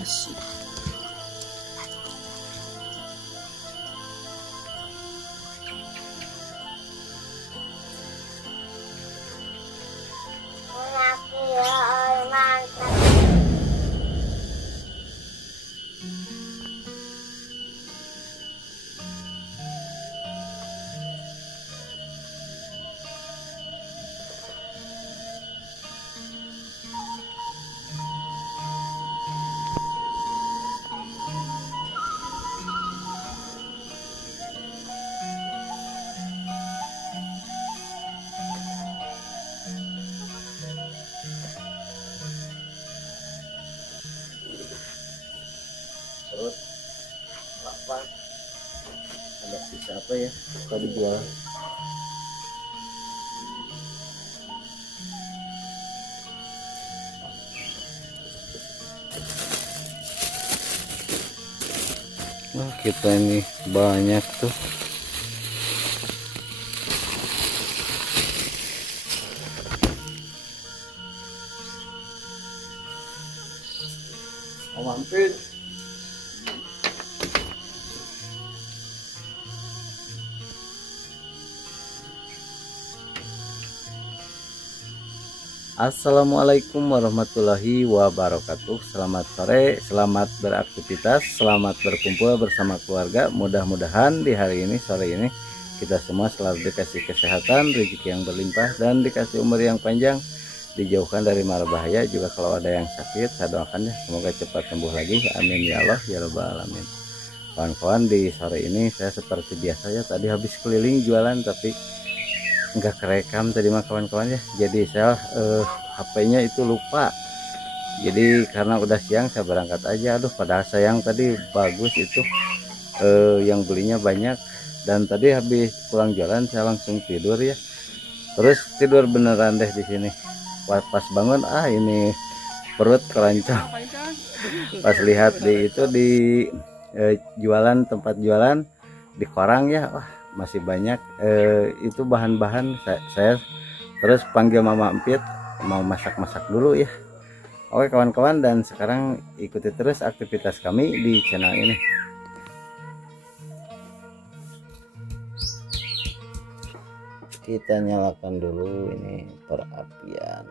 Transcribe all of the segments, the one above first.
nasi. Terus apa ada sisa apa ya tadi jual. Nah, kita ini banyak tuh. Oh, mampir. Assalamualaikum warahmatullahi wabarakatuh. Selamat sore, selamat beraktivitas, selamat berkumpul bersama keluarga. Mudah-mudahan di hari ini, sore ini, kita semua selalu dikasih kesehatan, rezeki yang berlimpah, dan dikasih umur yang panjang, dijauhkan dari mara bahaya. Juga kalau ada yang sakit, saya doakan ya semoga cepat sembuh lagi. Amin ya Allah ya rabbal alamin. Kawan-kawan, di sore ini saya seperti biasa ya, tadi habis keliling jualan tapi nggak kerekam tadi mah kawan-kawan ya, jadi saya HP-nya itu lupa. Jadi karena udah siang saya berangkat aja. Aduh, padahal sayang tadi bagus itu, yang belinya banyak. Dan tadi habis pulang jalan saya langsung tidur ya, terus tidur beneran deh di sini. Pas bangun, ini perut keroncong. Pas lihat di itu di jualan, tempat jualan di koran ya, wah masih banyak itu bahan-bahan. Saya terus panggil Mama Empit, mau masak-masak dulu ya. Oke kawan-kawan, dan sekarang ikuti terus aktivitas kami di channel ini. Kita nyalakan dulu ini perapian.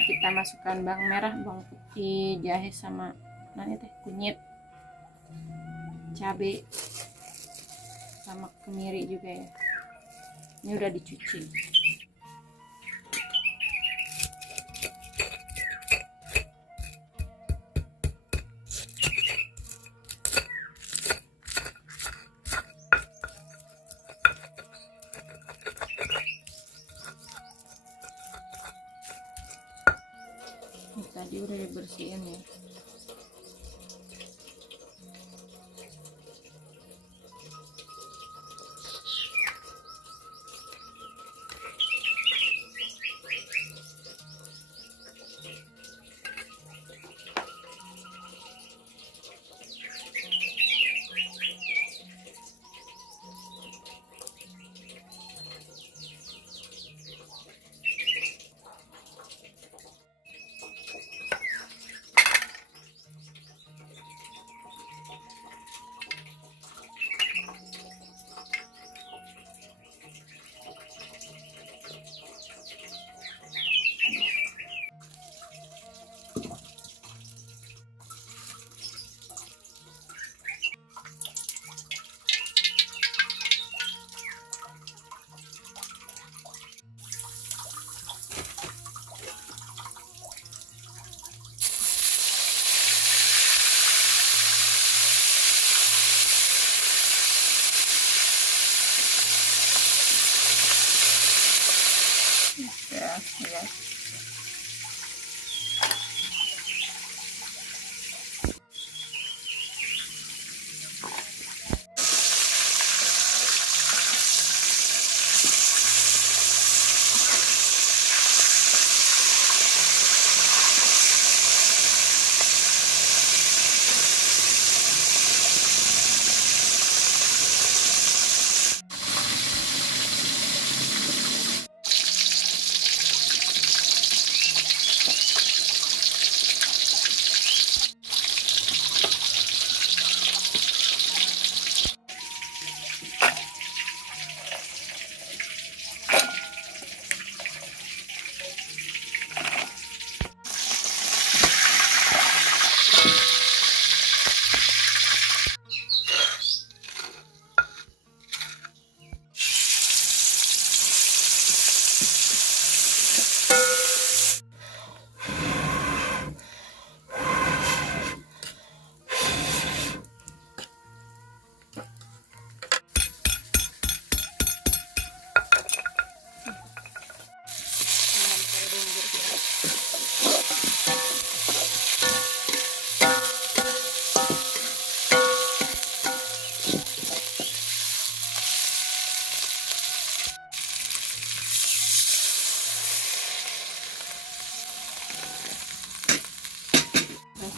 Kita masukkan bawang merah, bawang putih, jahe, sama kunyit, cabai, sama kemiri juga ya. Ini udah dicuci. Ini tadi udah dibersihin ya.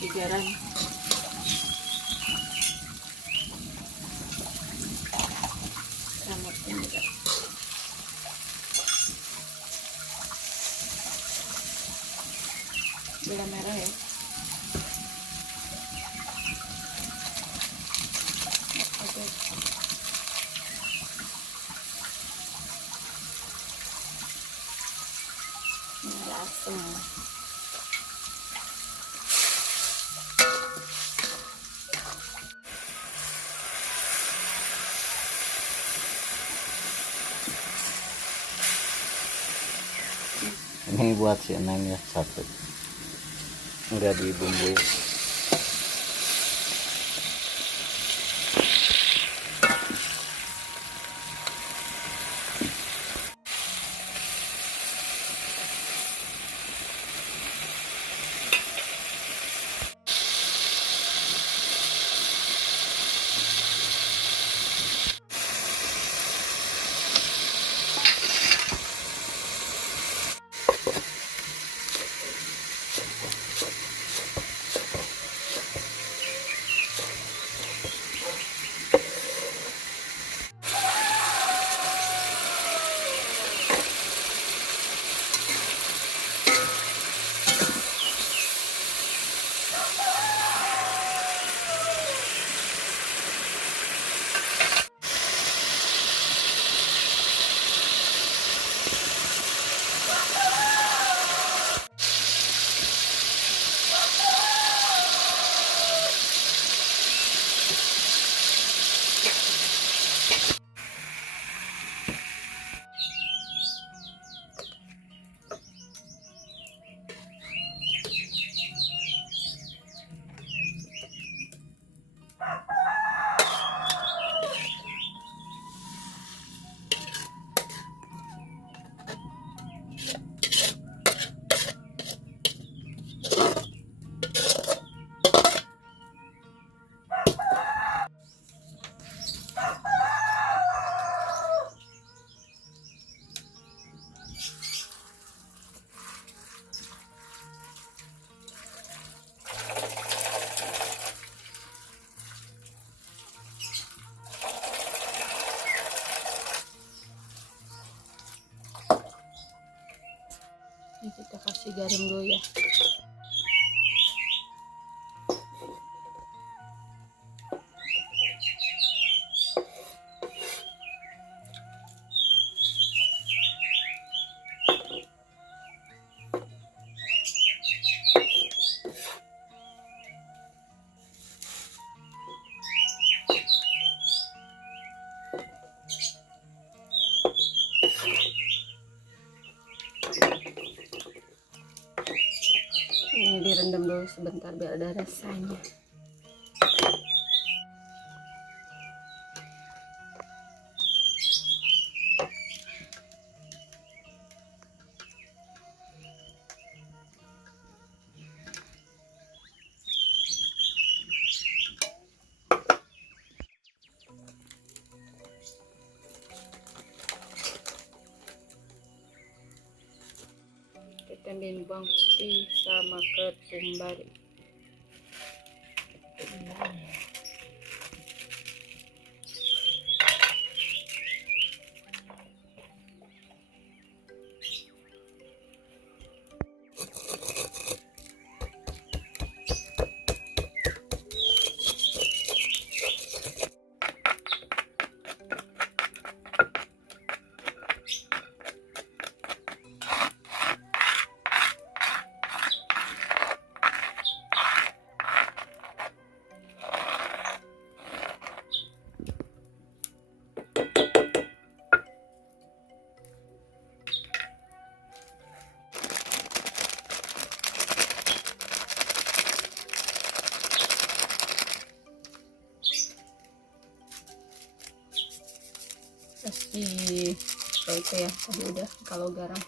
kasih garam. Sama penyedap. Gula merah ya. Oke. Ini asam. Ini buat si Eneng ya, satu enggak dibumbui. Ini kita kasih garam dulu ya. Ini direndam dulu sebentar biar ada rasanya. Kita tambahin bawang putih sama ketumbar. Kasih kayak itu ya, tadi udah kalau garam.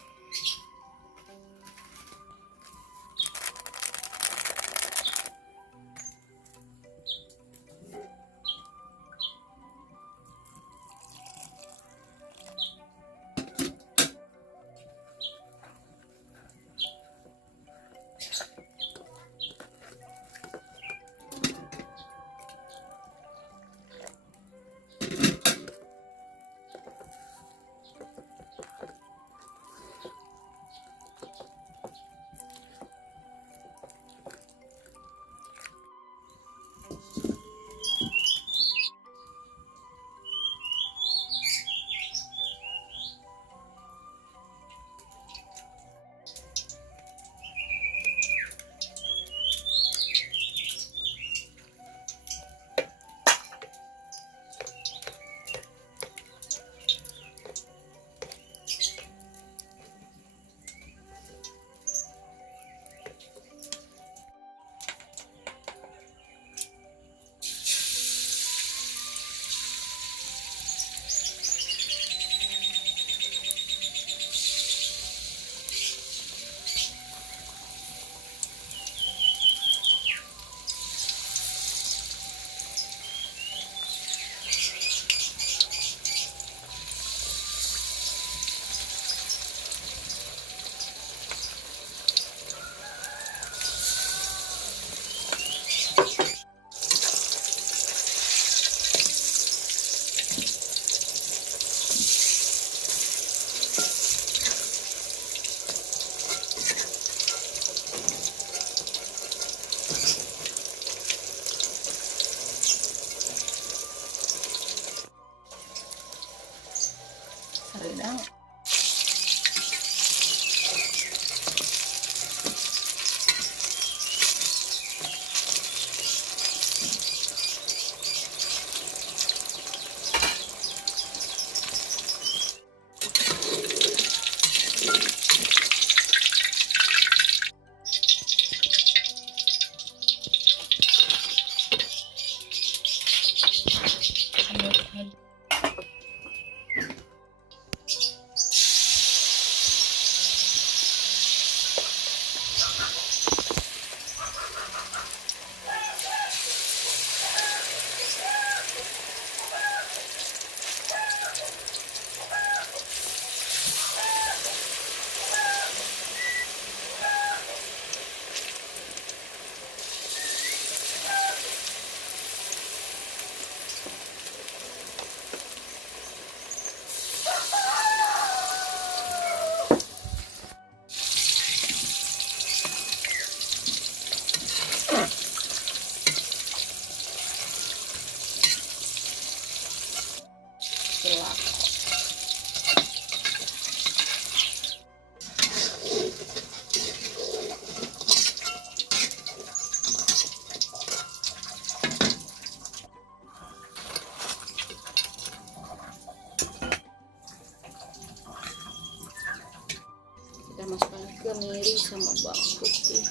sama bawang putih,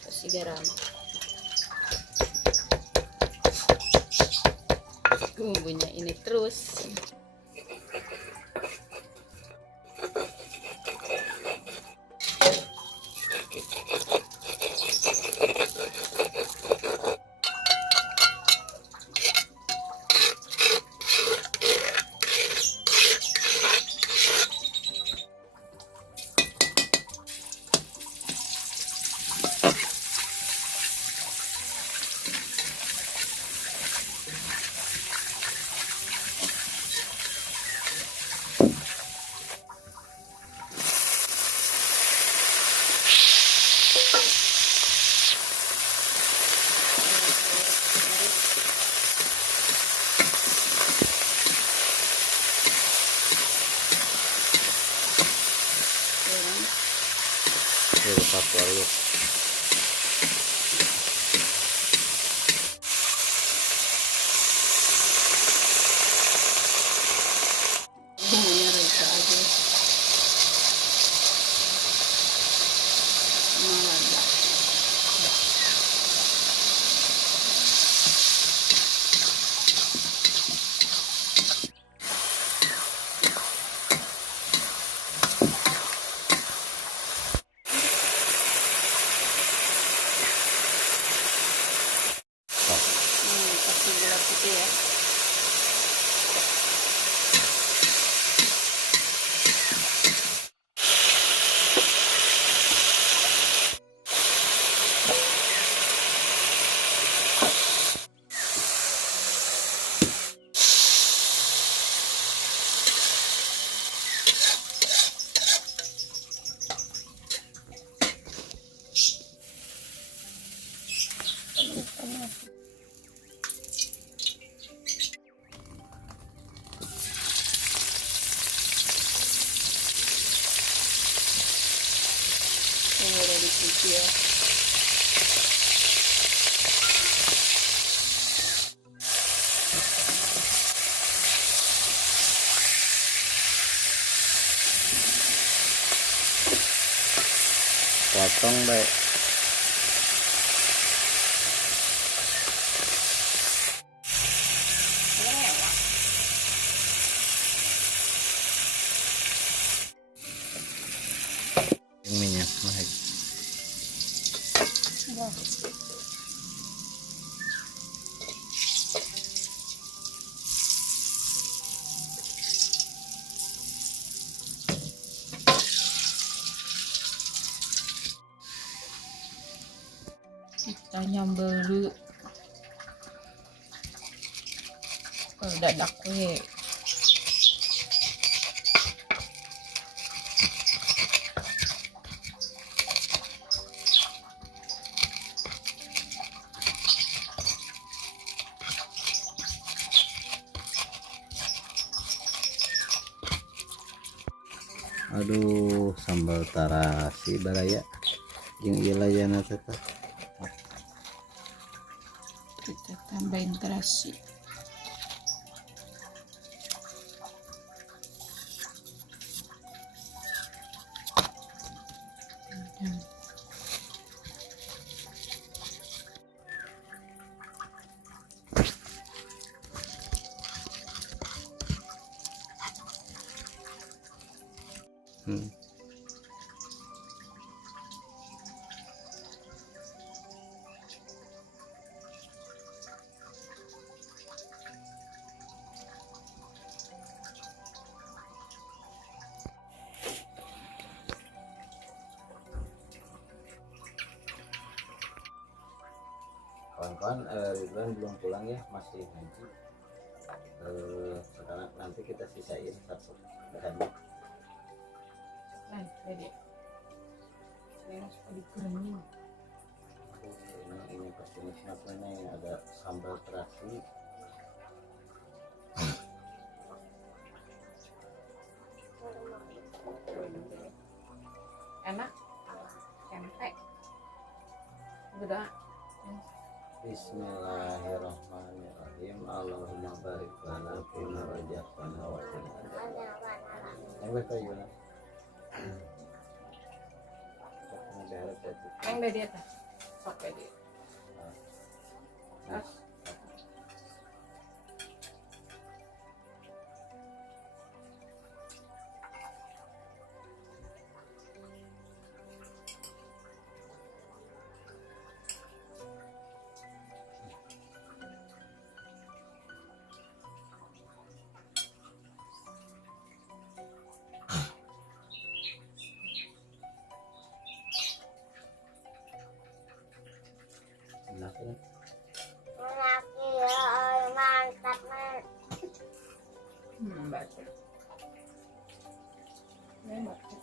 kasih garam. Bumbunya ini terus. Papua. Bumbunya rasa aja sama lada. Kasih gula putih ya. Ini udah dicuci ya. Potong baik. Minyak naik. Kita nyambel dulu dadak we. Aduh, sambal tarasi baraya jeung ilayana tetap. Kita tambahin terasi. Kawan-kawan, Ridwan belum pulang ya, masih ngaji. Sekarang nanti kita sisain satu bahannya. Nah, jadi harus dikeringin. Ini pasti apa nih, ada sambal terasi. Enak, tempe. Udah. Bismillahirrahmanirrahim. Allahumma barik lana fima rajabtana wa qina adzabannar. Yang dari di atas. Pakai dia. Nah, enak kan? Baca. Ini baca.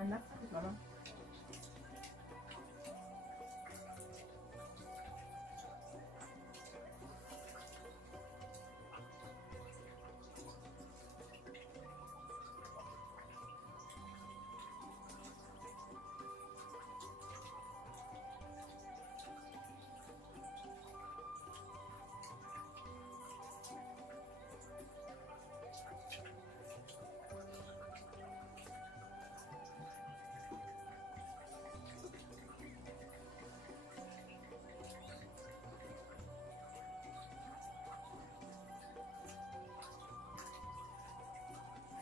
Enak, mama.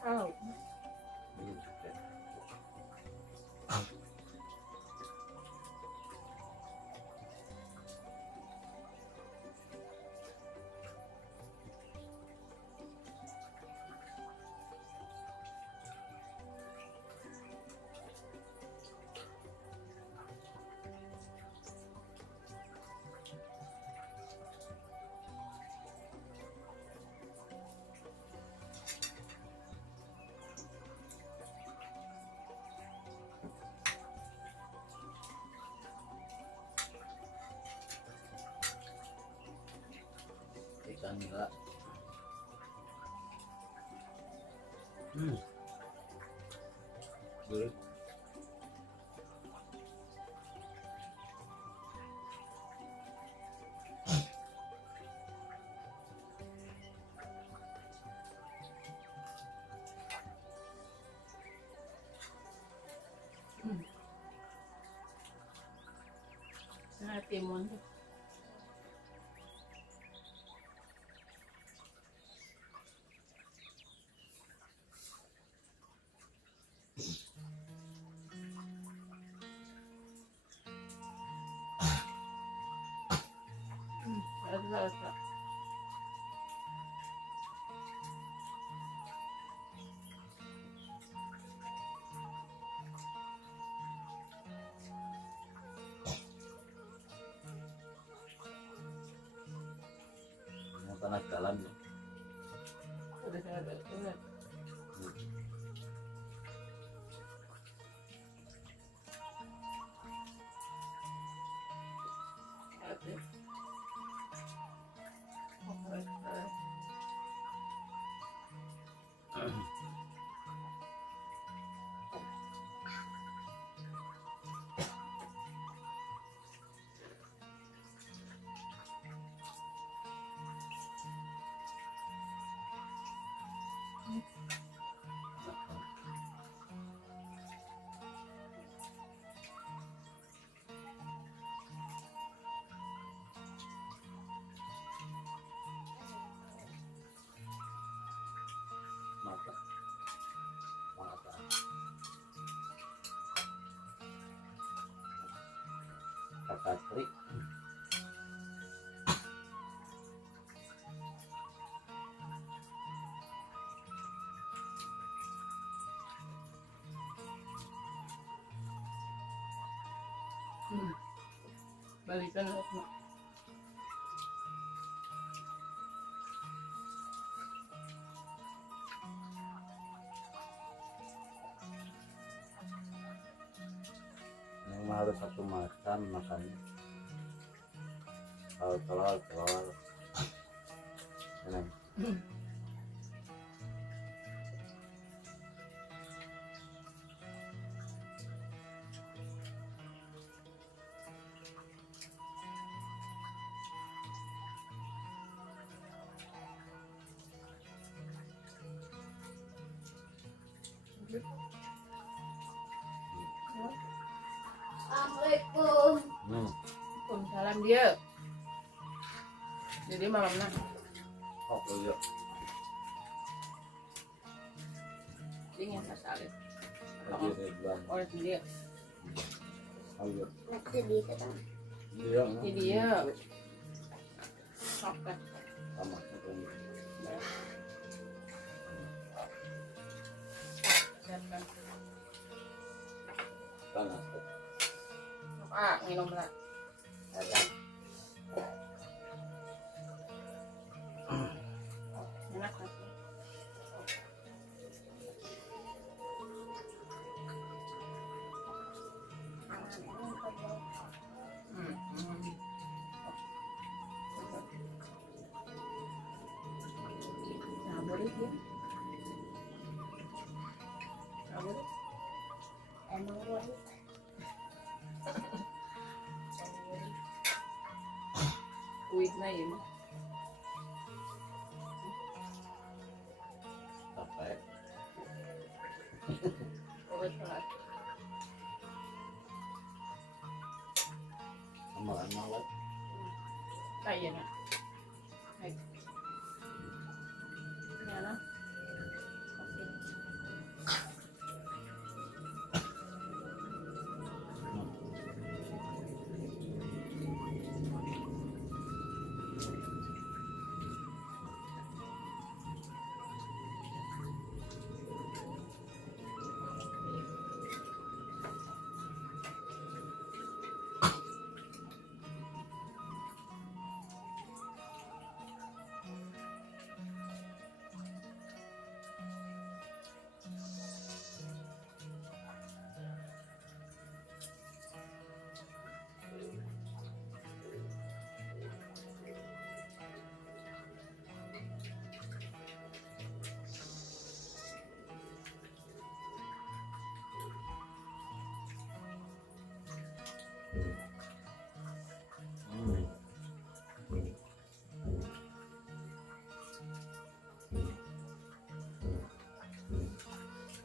Oh. Ikan nila. Gurih. Nah, timun. Ada. Ini tanah jalan ya. Udah ada. Ada. Mata. Mata. Kakak trik. Balikan lah. Ini mah harus satu makan makannya. Kalau telur. Enak. Salam dia. Jadi malam nah. ออกเยอะ Dia yang sasalin. ๆเอาเยอะเลยบ้าง Oleh dia. เอาเยอะ Nanti di sana. เยอะนะ Jadi dia. Oke. ทำมาตรงนี้ Siapkan. ตั้งนะ Ah, minum lah. Enak kan? Nah, boleh dia. Nah, boleh. Emang boleh. Kuit na yun. sampai Kuit na. sama malat Kaya na. Ay. Yan na. Okay.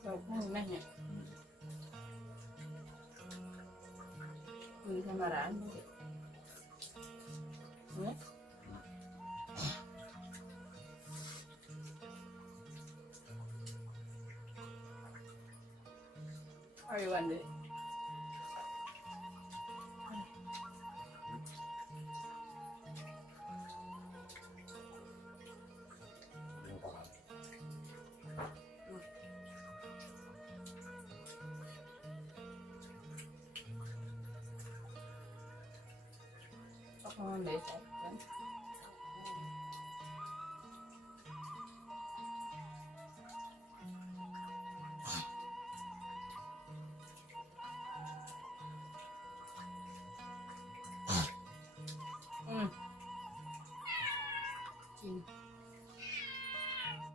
Đâu có năng nhỉ? Sama raan. Ayo Ande. Ako ang desa.